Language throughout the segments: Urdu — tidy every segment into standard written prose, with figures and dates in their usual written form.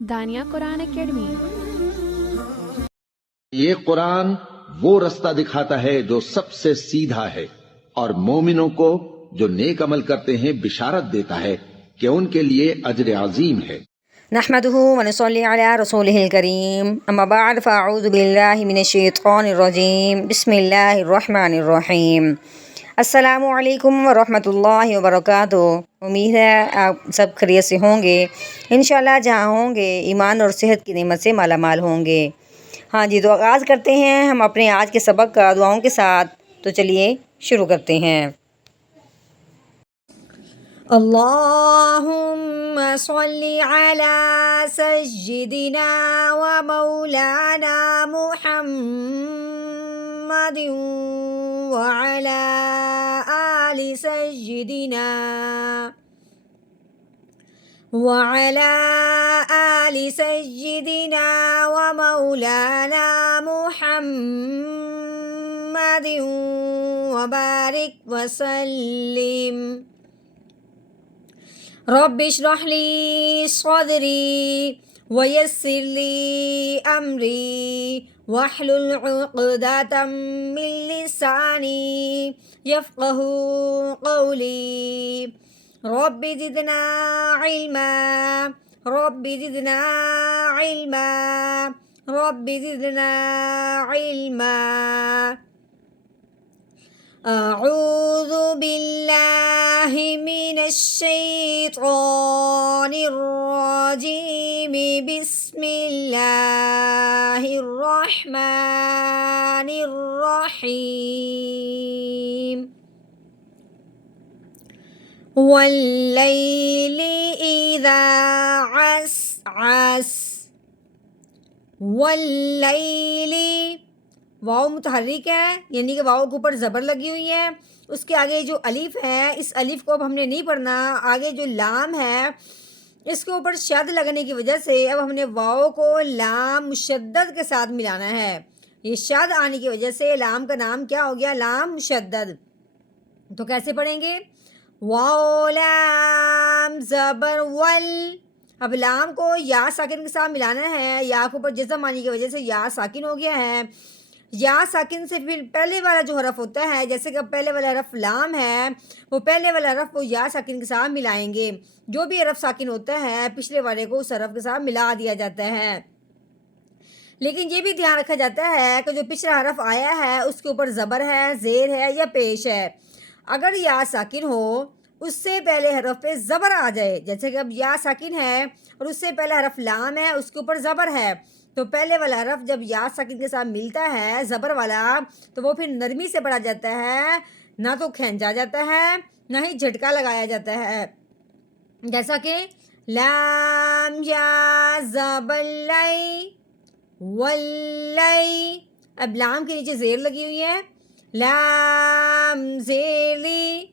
دانیہ قرآن اکیڈمی۔ یہ قرآن وہ رستہ دکھاتا ہے جو سب سے سیدھا ہے، اور مومنوں کو جو نیک عمل کرتے ہیں بشارت دیتا ہے کہ ان کے لیے اجر عظیم ہے۔ نحمده ونصلي على رسوله الكريم اما بعد فاعوذ بالله من الشیطان الرجیم بسم اللہ الرحمن الرحیم۔ السلام علیکم ورحمۃ اللہ وبرکاتہ۔ امید ہے آپ سب خیریت سے ہوں گے، انشاءاللہ جہاں ہوں گے ایمان اور صحت کی نعمت سے مالا مال ہوں گے۔ ہاں جی، تو آغاز کرتے ہیں ہم اپنے آج کے سبق کا دعاؤں کے ساتھ۔ تو چلیے شروع کرتے ہیں۔ اللہم صلی علی سیدنا و مولانا محمد وعلی آل سیدنا و مولانا محمد وبارک وسلم۔ رب اشرح لی صدری ویسر لی امری واحلل عقدۃ من لسانی یفقہوا قولی۔ رب زدنا علما رب زدنا علما رب زدنا علما۔ اعوذ باللہ من الشیطان الرجیم بسم اللہ الرحمن الرحیم۔ واللیل اذا عسعس۔ واللیل واؤ متحرک ہے، یعنی کہ واؤ کے اوپر زبر لگی ہوئی ہے۔ اس کے آگے جو الف ہے، اس الف کو اب ہم نے نہیں پڑھنا۔ آگے جو لام ہے اس کے اوپر شد لگنے کی وجہ سے اب ہم نے واؤ کو لام مشدد کے ساتھ ملانا ہے۔ یہ شد آنے کی وجہ سے لام کا نام کیا ہو گیا؟ لام مشدد۔ تو کیسے پڑھیں گے؟ واو لام زبر ول۔ اب لام کو یا ساکن کے ساتھ ملانا ہے۔ یا کے اوپر جزم آنے کی وجہ سے یا ساکن ہو گیا ہے۔ یا ساکن سے پھر پہلے والا جو حرف ہوتا ہے، جیسے کہ پہلے والا حرف لام ہے، وہ پہلے والا حرف کو یا ساکن کے ساتھ ملائیں گے۔ جو بھی حرف ساکن ہوتا ہے پچھلے والے کو اس حرف کے ساتھ ملا دیا جاتا ہے۔ لیکن یہ بھی دھیان رکھا جاتا ہے کہ جو پچھلا حرف آیا ہے اس کے اوپر زبر ہے، زیر ہے یا پیش ہے۔ اگر یا ساکن ہو اس سے پہلے حرف پہ زبر آ جائے، جیسے کہ اب یا ساکن ہے اور اس سے پہلے حرف لام ہے، اس کے اوپر زبر ہے، تو پہلے والا حرف جب یا ساکن کے ساتھ ملتا ہے زبر والا، تو وہ پھر نرمی سے پڑھا جاتا ہے، نہ تو کھینچا جاتا ہے نہ ہی جھٹکا لگایا جاتا ہے۔ جیسا کہ لام یا زبر لی ولی۔ اب لام کے نیچے زیر لگی ہوئی ہے، لام زیر لی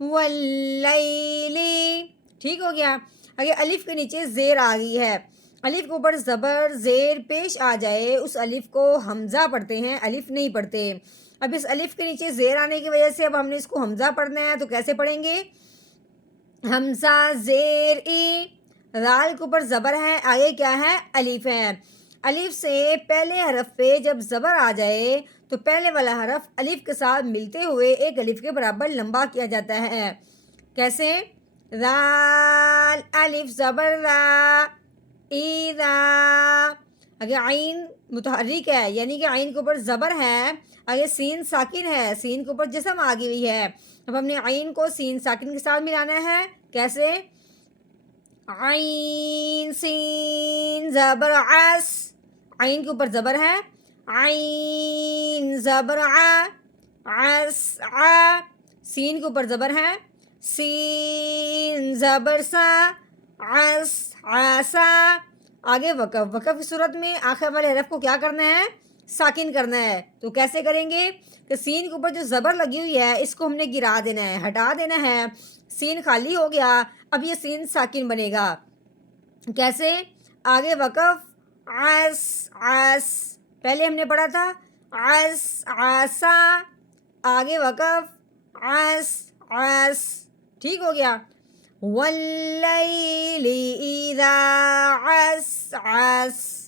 واللیلی، ٹھیک ہو گیا۔ اگر الف کے نیچے زیر آ گئی ہے، الف کے اوپر زبر زیر پیش آ جائے، اس الف کو حمزہ پڑھتے ہیں، الف نہیں پڑھتے۔ اب اس الف کے نیچے زیر آنے کی وجہ سے اب ہم نے اس کو حمزہ پڑھنا ہے، تو کیسے پڑھیں گے؟ حمزہ زیر ای، رال کے اوپر زبر ہے، آگے کیا ہے؟ الف ہے۔ الف سے پہلے حرف پہ جب زبر آ جائے تو پہلے والا حرف الف کے ساتھ ملتے ہوئے ایک الف کے برابر لمبا کیا جاتا ہے۔ کیسے؟ رال الف زبر را ایذا۔ اگر عین متحرک ہے یعنی کہ عین کے اوپر زبر ہے، اگر سین ساکن ہے، سین کے اوپر جسم آگی ہوئی ہے، اب ہم نے عین کو سین ساکن کے ساتھ ملانا ہے۔ کیسے؟ عین سین زبر عس، عین کے اوپر زبر ہے، عین زبر ع، عس ع، سین کے اوپر زبر ہے، سین زبر سا، عس عسا۔ آگے وقف، وقف کی صورت میں آخر والے حرف کو کیا کرنا ہے؟ ساکن کرنا ہے۔ تو کیسے کریں گے کہ سین کے اوپر جو زبر لگی ہوئی ہے اس کو ہم نے گرا دینا ہے، ہٹا دینا ہے، سین خالی ہو گیا، اب یہ سین ساکن بنے گا۔ کیسے؟ آگے وقف عس عس، پہلے ہم نے پڑھا تھا عس عسا، آگے وقف عس عس، ٹھیک ہو گیا. واللیل اذا عسعس.